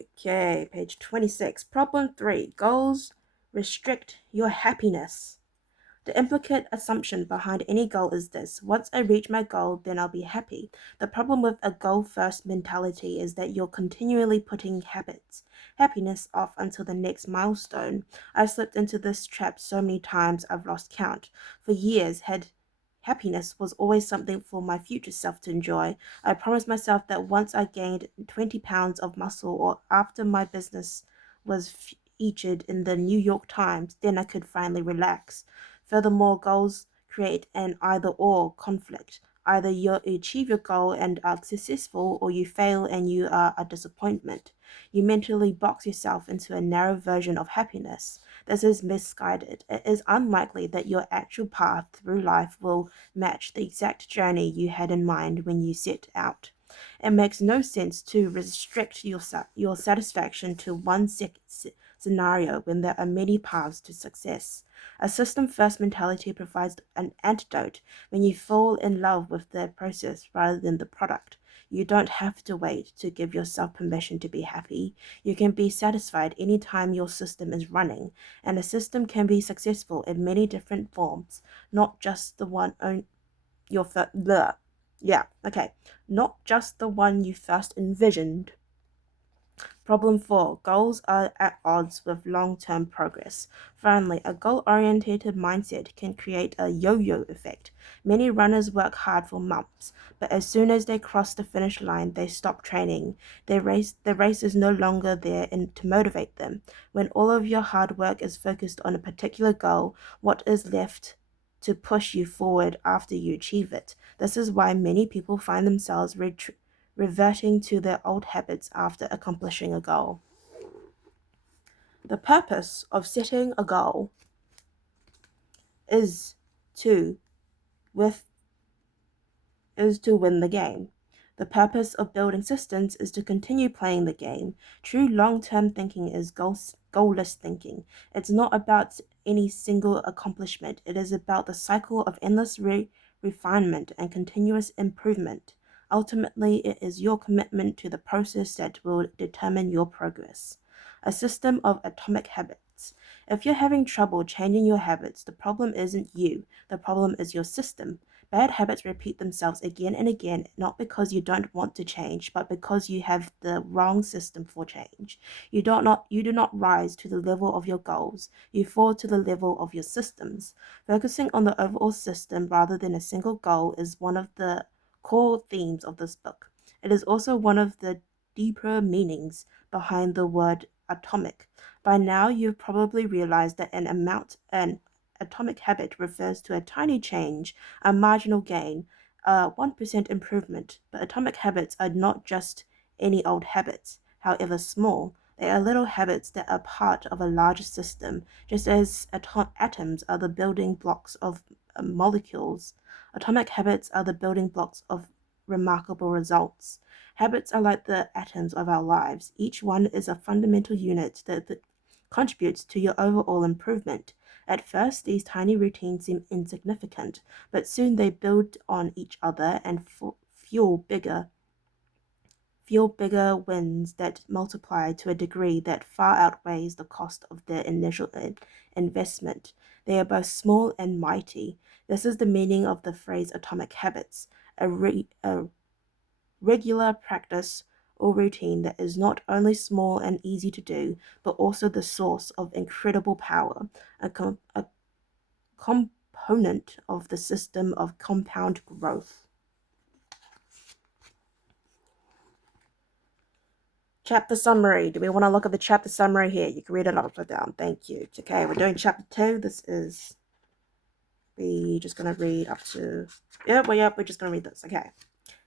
Okay, page 26. Problem 3. Goals restrict your happiness. The implicit assumption behind any goal is this: once I reach my goal, then I'll be happy. The problem with a goal first mentality is that you're continually putting happiness off until the next milestone. I've slipped into this trap so many times I've lost count. For years, had happiness was always something for my future self to enjoy. I promised myself that once I gained 20 pounds of muscle or after my business was featured in the New York Times, then I could finally relax. Furthermore, goals create an either or conflict. Either you achieve your goal and are successful, or you fail and you are a disappointment. You mentally box yourself into a narrow version of happiness. This is misguided. It is unlikely that your actual path through life will match the exact journey you had in mind when you set out. It makes no sense to restrict your satisfaction to one scenario when there are many paths to success. A system first mentality provides an antidote when you fall in love with the process rather than the product. You don't have to wait to give yourself permission to be happy. You can be satisfied anytime your system is running, and a system can be successful in many different forms, not just the one your first. Yeah, okay, not just the one you first envisioned. Problem 4. Goals are at odds with long-term progress. Finally, a goal-oriented mindset can create a yo-yo effect. Many runners work hard for months, but as soon as they cross the finish line, they stop training. The race is no longer there to motivate them. When all of your hard work is focused on a particular goal, what is left to push you forward after you achieve it? This is why many people find themselves reverting to their old habits after accomplishing a goal. The purpose of setting a goal is to with is to win the game. The purpose of building systems is to continue playing the game. True long-term thinking is goalless thinking. It's not about any single accomplishment. It is about the cycle of endless refinement and continuous improvement. Ultimately, it is your commitment to the process that will determine your progress. A system of atomic habits. If you're having trouble changing your habits, the problem isn't you. The problem is your system. Bad habits repeat themselves again and again, not because you don't want to change, but because you have the wrong system for change. You do not rise to the level of your goals. You fall to the level of your systems. Focusing on the overall system rather than a single goal is one of the core themes of this book. It is also one of the deeper meanings behind the word atomic. By now, you've probably realized that an atomic habit refers to a tiny change, a marginal gain, a 1% improvement. But atomic habits are not just any old habits, however small. They are little habits that are part of a larger system, just as atoms are the building blocks of molecules. Atomic habits are the building blocks of remarkable results. Habits are like the atoms of our lives. Each one is a fundamental unit that contributes to your overall improvement. At first, these tiny routines seem insignificant, but soon they build on each other and fuel bigger wins that multiply to a degree that far outweighs the cost of their initial investment. They are both small and mighty. This is the meaning of the phrase atomic habits, a regular practice or routine that is not only small and easy to do, but also the source of incredible power, a component of the system of compound growth. Chapter summary. Do we want to look at the chapter summary here? You can read it upside down. Thank you. Okay, we're doing chapter 2. This is we just gonna read up to we're just gonna read this. Okay.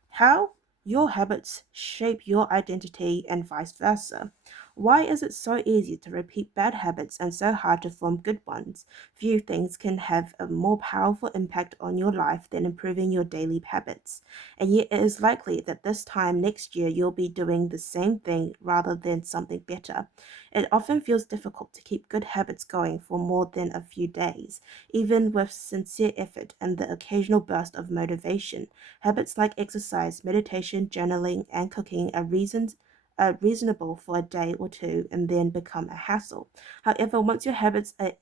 How your habits shape your identity and vice versa. Why is it so easy to repeat bad habits and so hard to form good ones? Few things can have a more powerful impact on your life than improving your daily habits. And yet it is likely that this time next year you'll be doing the same thing rather than something better. It often feels difficult to keep good habits going for more than a few days, even with sincere effort and the occasional burst of motivation. Habits like exercise, meditation, journaling, and cooking are reasonable for a day or two and then become a hassle. However, once your habits are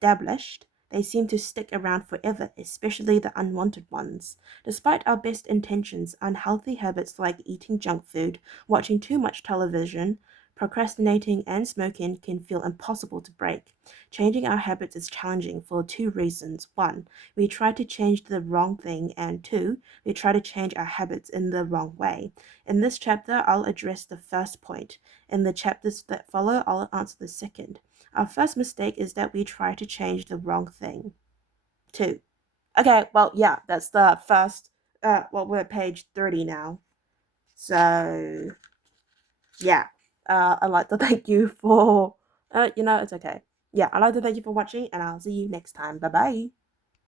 established, they seem to stick around forever, especially the unwanted ones. Despite our best intentions, unhealthy habits like eating junk food, watching too much television, procrastinating, and smoking can feel impossible to break. Changing our habits is challenging for two reasons. One, we try to change the wrong thing, and two, we try to change our habits in the wrong way. In this chapter, I'll address the first point. In the chapters that follow, I'll answer the second. Our first mistake is that we try to change the wrong thing. Two. Okay, well, yeah, that's the first. We're at page 30 now. So, yeah. I'd like to thank you for. It's okay. Yeah, I'd like to thank you for watching, and I'll see you next time. Bye bye.